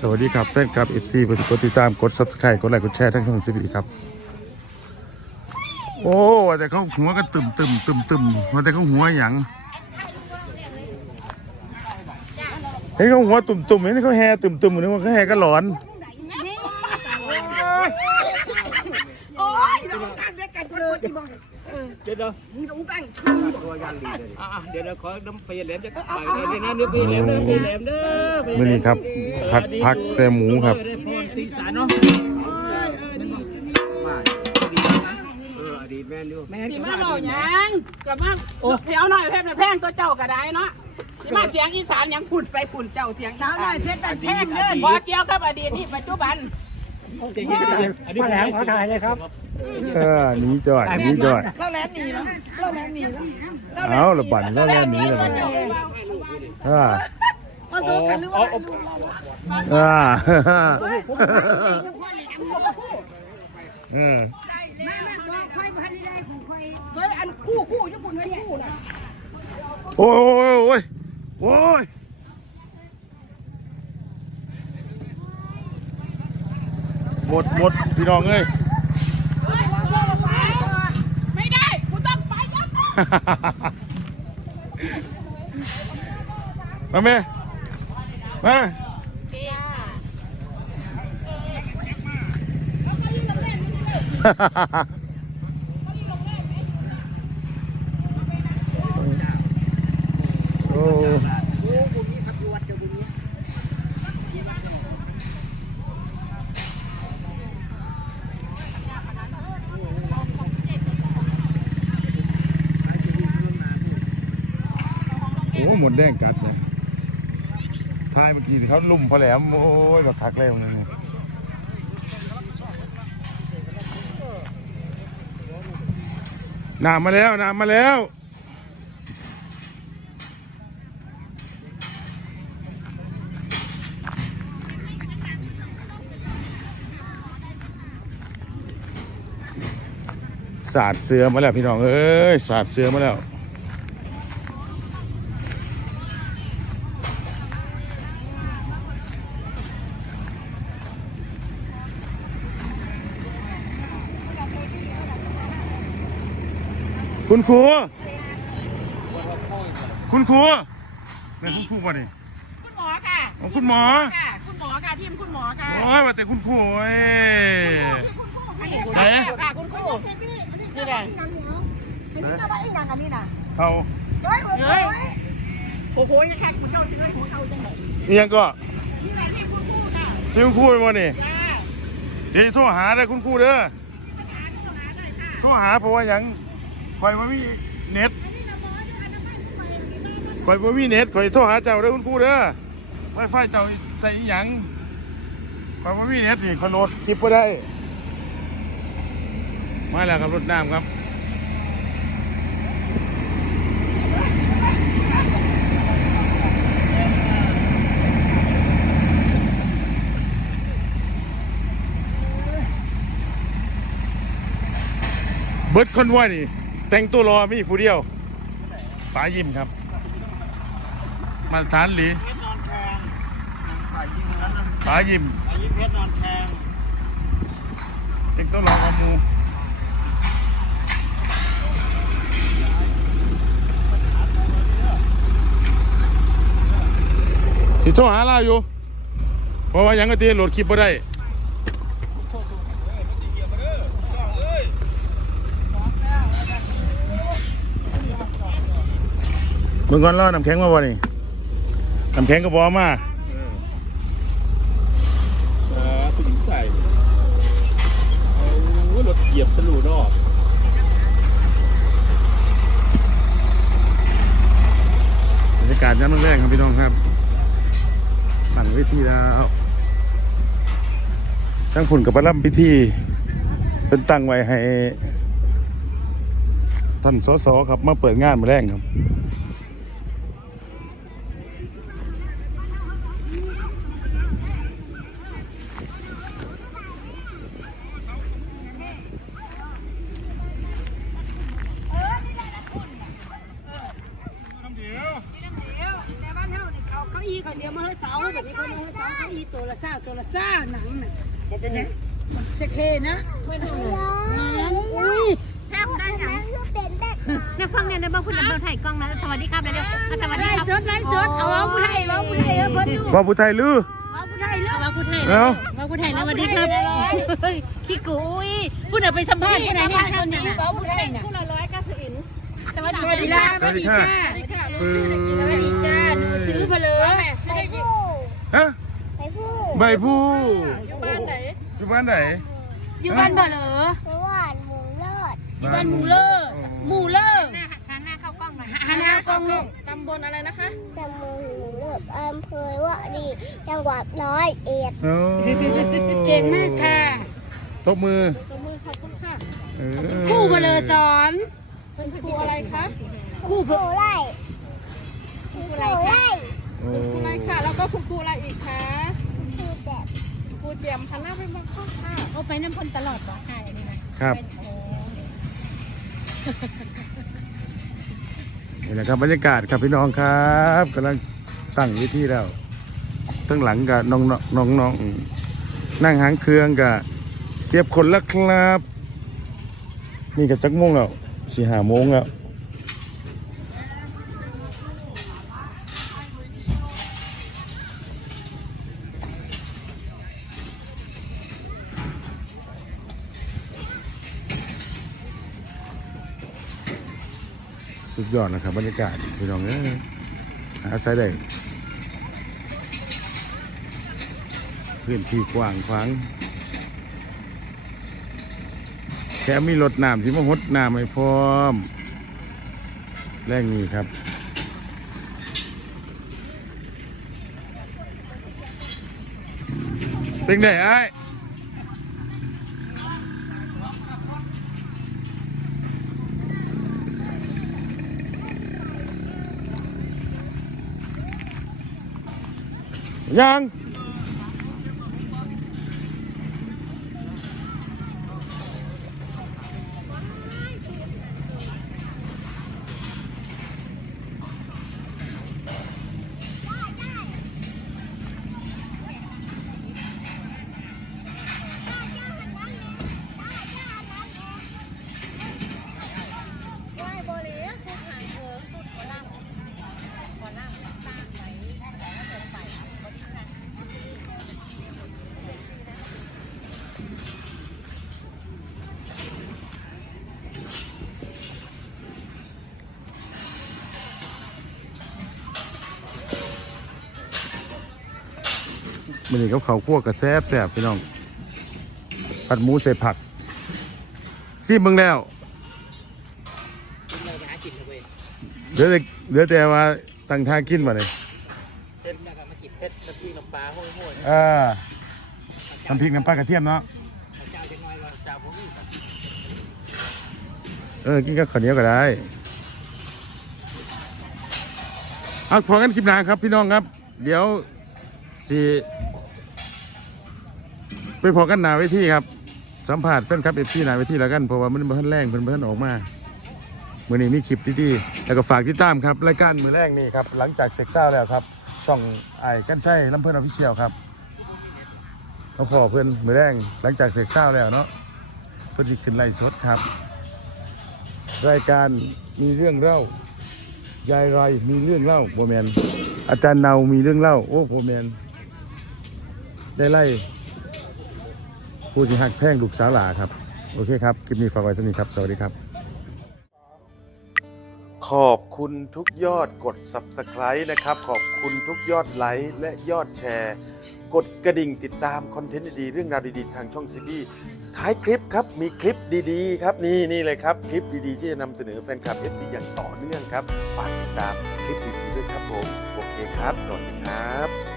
สวัสดีครับแฟนคลับ FC เพื่อนกดติดตามกด Subscribe กดไลค์กดแชร์ทั้งช่องซีบีครับ โอ้แต่เขาหัวก็ตึมตึมตึมตึมว่าแต่เขาหัวหยังเห็นเขาหัวตุ่มตุ่มเห็นเขาแห่ตุ่มตุ่มนึกว่าเขาแห่ก็หลอนโอ้ยเราตั้งด้วยกันคนคนที่มอง เดี๋ยวเดี๋ยวมึงรู้บ้างอะเดี๋ยวเดี๋ยวขอน้ำไปแหลมจะไปเดี๋ยวนะเดี๋ยวไปแหลมเด้อไปแหลมเด้อไปแหลมื่อมนี้ครับพักพักแซหมูครับเออได้พรสีสันเนาะเอออดีตแม่นอยู่สิมาบอกยังจะมาเดี๋ยวหน่อยเพชรแพงตัวเจ้าก็ได้เนาะสิมาเสียงอีสานยังพุ่นไปพุ่นเจ้าเสียงสาวหน่อยเพชรแพงเด้อบ่เกี่ยวกับอดีตนี่ปัจจุบัน อันนี้แหลมขอถ่ายเลยครับเออหนีจอดหนีจอดเราแลนหนีเนาะเราแลนหนีเนาะเอาละบั่นแล้วแล่นหนีเลยอ่ามาสู้กันหรือว่าอ่าอืมเฮ้ยอันคู่คู่ญี่ปุ่นเฮ้ยคู่น่ะโอ้ยโอ้ยโอ้ย มดหมดพี่น้องเอ้ยไม่ได้กูต้องไปยับมาแม่มาโอ้ หมดแดงกัดเลยทายเมื่อกี้ที่เขาลุ่มพอแหลมโอ้ยแบบคักแล้วนี่น้ำมาแล้วน้ำมาแล้วสาดเสือมาแล้วพี่น้องเอ้ยสาดเสือมาแล้ว คุณครู คุณครูเป็นคุณครูป่ะนี่คุณหมอค่ะอ๋อคุณหมอ ค่ะคุณหมอค่ะทีมคุณหมอค่ะโอ้ยว่าแต่คุณครูเอ้ยไหนค่ะคุณครูนี่แหละเอาเฮ้ยโอ้โหยังแค่คุณเจ้าที่ได้หัวเขาจังเลยเอียงก็นี่แหละทีมคุณครูค่ะชื่อคุณครูเป็นบ่นี่จ้าเดี๋ยวจะโทรหาได้อคุณครูเด้อโทรหาเพราะว่าหยัง คอยว่ามีเน็ตคอยว่ามีเน็ตคอยโทรหาเจ้าเด้อคุณครูเด้อไวไฟเจ้าใส่อิหยังคอยว่ามีเน็ตนี่คอยโหลดคลิปก็ได้ มาแล้วครับรถน้ำครับเบิร์ดคอนวอยนี่ แต่งตัวรอมีผู้เดียวป๋ายิ้มครับ มาตรฐานหลีเพชรนอนแทงถ่ายจริงนั้นนะป๋ายิ้มอายุเพชรนอนแทงแต่งตัวรอมาหมูสิโทรหาลาอยู่ เพราะว่ายังก็ตีโหลดคลิปมาได้ มึงก่อนล่อน้ำแข็งมาบ่นี่น้ำแข็งก็บอมาอ่าผู้หญิงใส่โอ้รถเหยียบทะลุนอกบรรยากาศย้ำแรกครับพี่น้องครับตั้งเวทีแล้วตั้งฝุ่นกับประลัมพิธีเป็นตั้งไว้ให้ท่านสสครับมาเปิดงานมาแรกครับ แต่บ้านเฮานี่เขาเก้าอี้เขาเดียวมาเฮ้ยเสาแบบนี้ คนเอาสอง อีตัวละซ่าตัวละซ่าหนังน่ะเดี๋ยวนี้มันเสเคนะไม่ได้เลยอุ้ยแพมได้ยังเนี่ยฟังเนี่ยในบ้านคุณลำเบิดถ่ายกล้องนะสวัสดีครับเดี๋ยวๆสวัสดีไล่ครับสดไล่สดเอาเอาผู้ไทยเอาผู้ไทยเอาเพิ่นดูว่าผู้ไทยลือเอาผู้ไทยเลือกว่าพูดไทยเอ้าว่าพูดไทยแล้วสวัสดีครับเฮ้ยขี้กูอุ้ยพูดเดี๋ยวไปสัมภาษณ์ที่ไหนให้ข้าวนี้เอาผู้ไทยน่ะพูดละร้อยเก้าสิบอินสวัสดีสวัสดีค่ะสวัสดีค่ะปืนสวัสดีจ้าหนูซื้อเพลอฮะ ใบผู้อยู่บ้านไหนอยู่บ้านไหนอยู่บ้านเพลออยู่บ้านหมูเลอร์หมูเลอร์หน้าหันหน้าเข้ากล้องหน่อยหน้ากล้องลูกตำบลอะไรนะคะตำบลหนูเลิกอำเภอวะดีจังหวัดร้อยเอ็ดโอ้เก่งมากค่ะตบมือตบมือขอบคุณค่ะเออคู่เพลอสอนเป็นครูอะไรคะคู่เพโคไล่โคไล่โอ้ครูอะไรค่ะแล้วก็คุณครูอะไรอีกคะคือแบบครูเจียมพันหน้าไปบางข้อค่ะโอ้ไปน้ำพ่นตลอดบอกใช่อันนี้นะครับนี่แหละครับบรรยากาศครับพี่น้องครับกำลังตั้งวิธีแล้วตั้งหลังกับน้องน้องน้องๆนั่งหางเครื่องกับเสียบคนละครับ นี่กับจักโมงแล้วสี่ห้าโมงแล้ว สุดยอดนะครับ บรรยากาศพี่น้องเอ้ยหาใช้ได้พื้นที่กว้างขวางแถมมีรถน้ำที่มาหดน้ำให้พร้อม แรงนี้ครับเป็นไงไอ้ ยยัง มันนี่กับเขาวคั่วกระแซบแซบพี่น้องผัดหมูใส่ผักซีมเบิ่งแล้วเราไปหากินเลยเว้ยเหลือแต่เหลือแต่ว่าตั้งท่ากินมาเลยเส้นแล้วก็มากินเพชรน้ำพริกน้ำปลาห้อยห้อยเออน้ำพริกน้ำปลากระเทียมเนาะเจ้าจะน้อยกว่าเจ้าผมอีกครับเออกินกับข้าวเหนียวก็ได้เอาพอกันคลิปหน้าครับพี่น้องครับ เดี๋ยวสิ ไปพอกันหนาเวทีครับ สัมผัสแฟนคลับเอฟซีหนาเวทีแล้วกันเพราะว่ามันเพิ่นแรงเพิ่นเพิ่นออกมาเมื่อนี้มีคลิปดีๆแล้วก็ฝากติดตามครับรายการมือแรกนี่ครับหลังจากเซ็กซ่าแล้วครับช่องไอ้กันใช่ลำเพิ่นออฟฟิเชียลครับเขาพอเพื่อนมือแรงหลังจากเซ็กซ่าแล้วเนาะเพิ่นสิขึ้นไลฟ์สดครับ รายการมีเรื่องเล่ายายไรมีเรื่องเล่าโบแมนอาจารย์เนามีเรื่องเล่าโอ้โบแมนยายไร ผู้ที่หักแพงลูกสาวหลาครับ โอเคครับ คลิปนี้ฝากไว้สำนี้ครับ สวัสดีครับ ขอบคุณทุกยอดกด Subscribe นะครับ ขอบคุณทุกยอดไลค์และยอดแชร์ กดกระดิ่งติดตามคอนเทนต์ดีๆเรื่องราวดีๆ ทางช่องซีบีท้ายคลิปครับ มีคลิปดีๆ ครับ นี่นี่เลยครับ คลิปดีๆ ที่จะนำเสนอแฟนคลับ FC อย่างต่อเนื่องครับ ฝากติดตามคลิปดีๆด้วยครับผม โอเคครับ สวัสดีครับ